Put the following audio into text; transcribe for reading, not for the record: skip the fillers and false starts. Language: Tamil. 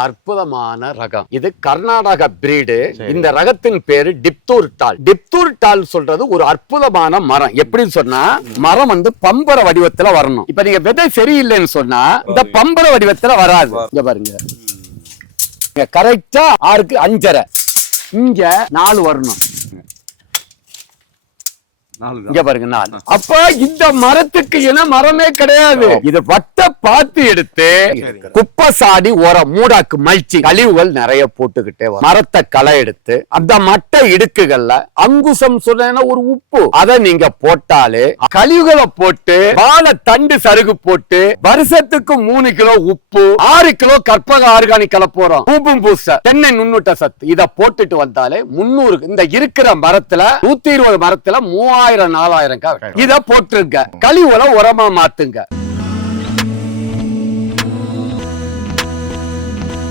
அற்புதமான ரகம். இது கர்நாடக பிரீடு. இந்த ரகத்தின் பேரு டிப்தூர் டால். டிப்தூர் டால் சொல்றது ஒரு அற்புதமான மரம். எப்படின்னு சொன்னா மரம் பம்பர வடிவத்துல வரணும். இப்ப நீங்க விதை சரியில்லைன்னு சொன்னா இந்த பம்பர வடிவத்துல வராது. இங்க பாருங்க, கரெக்டா 6க்கு 5.5, இங்க 4 வரணும். இங்க பாருங்க 4. அப்ப இந்த மரத்துக்கு இன மரமே கிடையாது. இது வட்ட பார்த்து எடுத்து குப்பை சாடி உரம் மூடாக்கு மல்ச்சி கழிவுகள் நிறைய போட்டுக்கிட்டே மரத்தை களை எடுத்து அந்த மட்டை இடுக்குகள்ல அங்குசம் சொன்ன ஒரு உப்பு அதை நீங்க போட்டாலே கழிவுகளை போட்டு வாழை தண்டு சருகு போட்டு வருஷத்துக்கு 3 கிலோ உப்பு 6 கிலோ கற்பக ஆர்கானிக் கலப்போறோம் பூப்பும் பூச தென்னை நுண்ணூட்ட சத்து இதை போட்டுட்டு வந்தாலே 300 இந்த இருக்கிற மரத்துல 120 மரத்துல 3000 4000 இத போட்டுருங்க. கழிவுகளை உரமா மாத்துங்க.